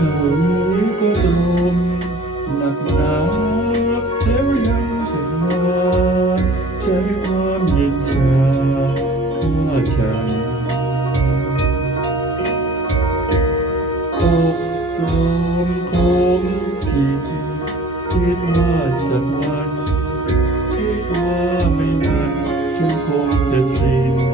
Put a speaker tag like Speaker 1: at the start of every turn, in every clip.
Speaker 1: เท่านี้ก็โดนหนักหนาแล้วยังจะมาใช้คมย็นชาฆ่ฉันอกตรมคมจิตคิดว่าสักวันคิดว่าไม่นานฉันคงจะสิ้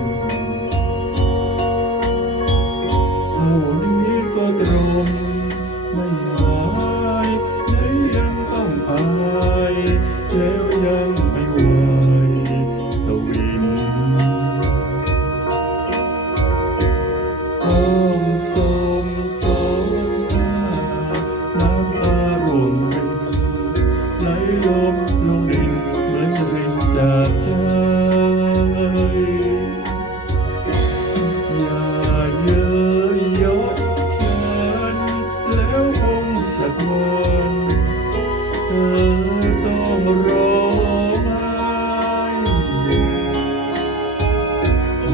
Speaker 1: ต้อง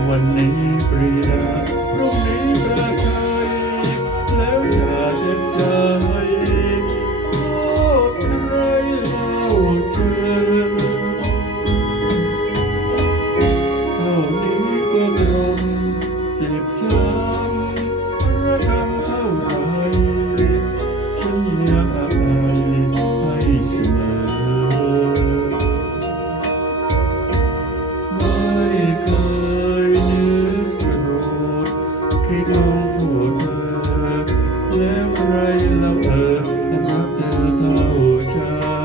Speaker 1: วันนี้ปรีดพรุ่งนี้ระกายแล้วอย่เจ็บใที่ดวงทั่เธอแล้วใครเราเออนับแต่เท่าชา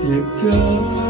Speaker 1: Deep down.